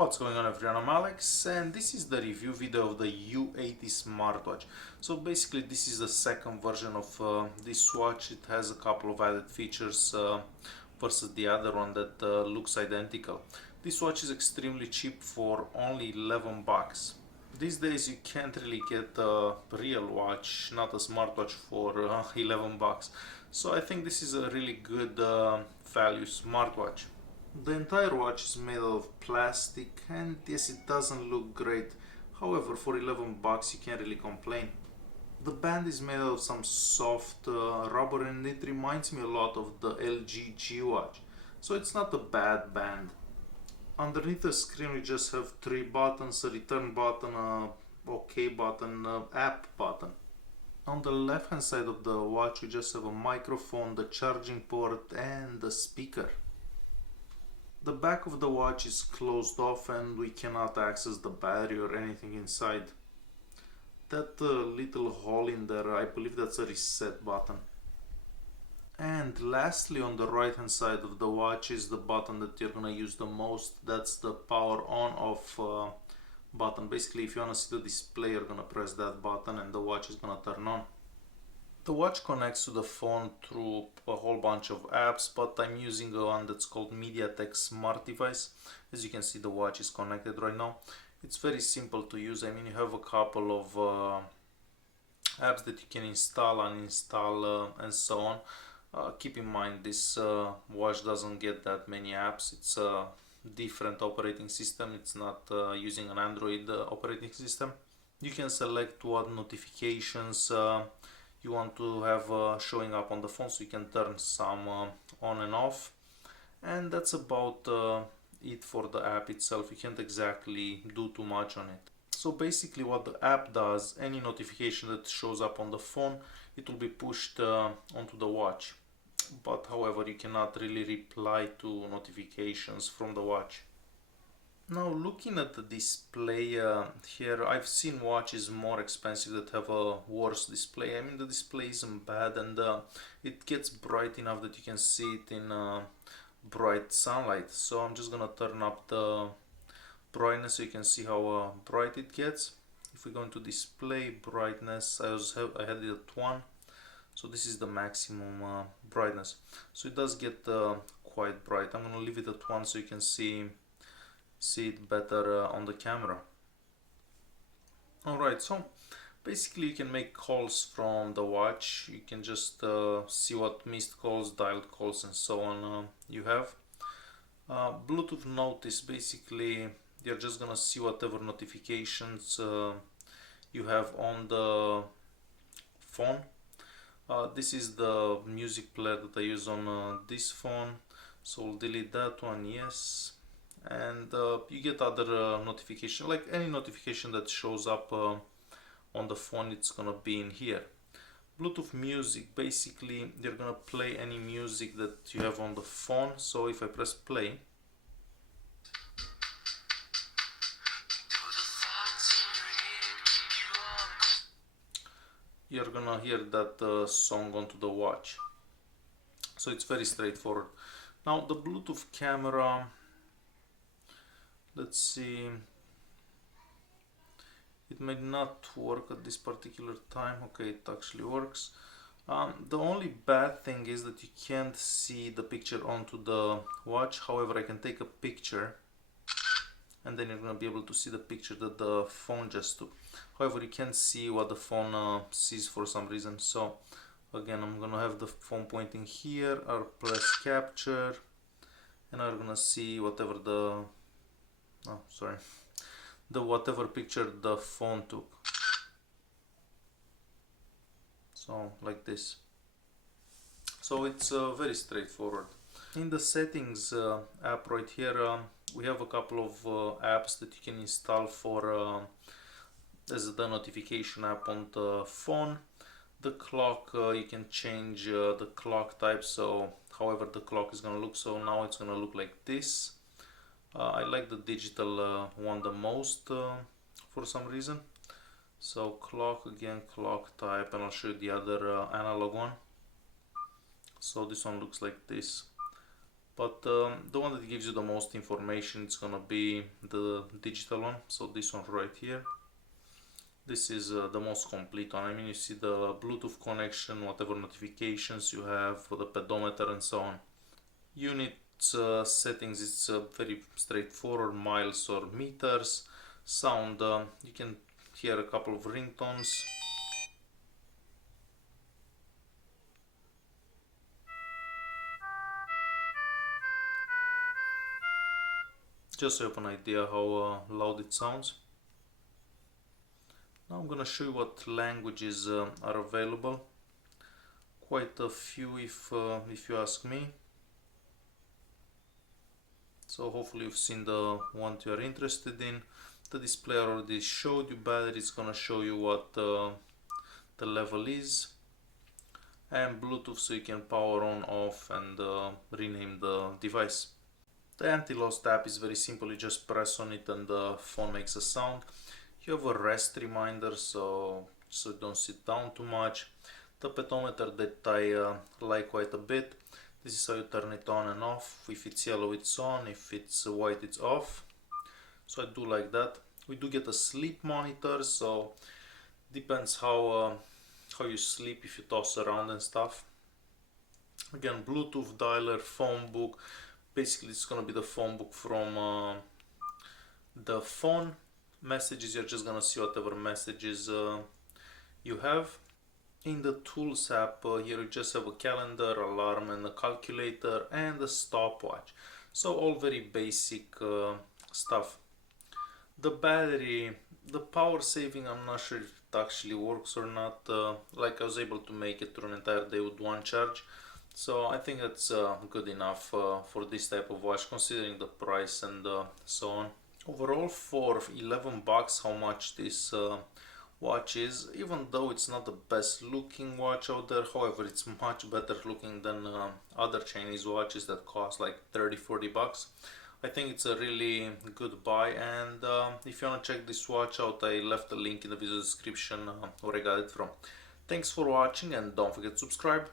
What's going on everyone, I'm Alex and this is the review video of the U80 Smartwatch. So basically this is the second version of this watch. It has a couple of added features versus the other one that looks identical. This watch is extremely cheap for only 11 bucks. These days you can't really get a real watch, not a smartwatch for 11 bucks. So I think this is a really good value smartwatch. The entire watch is made of plastic and yes, it doesn't look great. However, for 11 bucks you can't really complain. The band is made of some soft rubber and it reminds me a lot of the LG G watch. So it's not a bad band. Underneath the screen we just have three buttons, a return button, a OK button, a app button. On the left hand side of the watch we just have a microphone, the charging port and the speaker. The back of the watch is closed off and we cannot access the battery or anything inside. That little hole in there, I believe that's a reset button. And lastly, on the right hand side of the watch is the button that you're gonna use the most. That's the power on off button. Basically, if you wanna see the display, you're gonna press that button and the watch is gonna turn on. The watch connects to the phone through a whole bunch of apps, but I'm using one that's called MediaTek Smart Device. As you can see, the watch is connected right now. It's very simple to use. I mean, you have a couple of apps that you can install, uninstall, and so on. Keep in mind, this watch doesn't get that many apps. It's a different operating system. It's not using an Android operating system. You can select what notifications you want to have showing up on the phone, so you can turn some on and off, and that's about it for the app itself. You can't exactly do too much on it. So basically what the app does, any notification that shows up on the phone, it will be pushed onto the watch, but however you cannot really reply to notifications from the watch. Now looking at the display here, I've seen watches more expensive that have a worse display. I mean, the display isn't bad and it gets bright enough that you can see it in bright sunlight. So I'm just gonna turn up the brightness so you can see how bright it gets. If we go into display brightness, I had it at 1. So this is the maximum brightness. So it does get quite bright. I'm gonna leave it at 1 so you can see it better on the camera. Alright, so basically you can make calls from the watch. You can just see what missed calls, dialed calls and so on you have. Bluetooth notice, basically you're just gonna see whatever notifications you have on the phone. This is the music player that I use on this phone, so we'll delete that one, yes. And you get other notification, like any notification that shows up on the phone, it's gonna be in here. Bluetooth music, basically you're gonna play any music that you have on the phone. So if I press play, you're gonna hear that song onto the watch. So it's very straightforward. Now the Bluetooth camera, let's see, it may not work at this particular time. Okay, it actually works. The only bad thing is that you can't see the picture onto the watch. However, I can take a picture and then you're going to be able to see the picture that the phone just took. However, you can't see what the phone sees for some reason. So again, I'm going to have the phone pointing here. I'll press capture and I'm going to see whatever whatever picture the phone took. So like this. So it's very straightforward. In the settings app right here, we have a couple of apps that you can install for as the notification app on the phone. The clock, you can change the clock type, so however the clock is going to look. So now it's going to look like this. I like the digital one the most for some reason. So clock, again clock type, and I'll show you the other analog one. So this one looks like this, but the one that gives you the most information, it's gonna be the digital one, so this one right here. This is the most complete one. I mean, you see the Bluetooth connection, whatever notifications you have for the pedometer and so on. Unit settings, it's very straightforward, miles or meters. Sound, you can hear a couple of ringtones. Just so you have an idea how loud it sounds. Now I'm gonna show you what languages are available. Quite a few if you ask me. So hopefully you've seen the one you are interested in. The display already showed you battery, it's gonna show you what the level is. And Bluetooth, so you can power on, off and rename the device. The anti-lost app is very simple, you just press on it and the phone makes a sound. You have a rest reminder, so don't sit down too much. The pedometer that I like quite a bit. This is how you turn it on and off. If it's yellow, it's on. If it's white, it's off. So I do like that. We do get a sleep monitor, so depends how you sleep, if you toss around and stuff. Again, Bluetooth dialer, phone book. Basically, it's gonna be the phone book from the phone. Messages, you're just gonna see whatever messages you have. In the Tools app, here you just have a calendar, alarm and a calculator and a stopwatch. So all very basic stuff. The battery, the power saving, I'm not sure if it actually works or not. Like I was able to make it through an entire day with one charge. So I think that's good enough for this type of watch, considering the price and so on. Overall, for 11 bucks, how much this watch is, even though it's not the best looking watch out there, however it's much better looking than other Chinese watches that cost like 30-40 bucks. I think it's a really good buy, and if you want to check this watch out, I left a link in the video description where I got it from. Thanks for watching and don't forget to subscribe.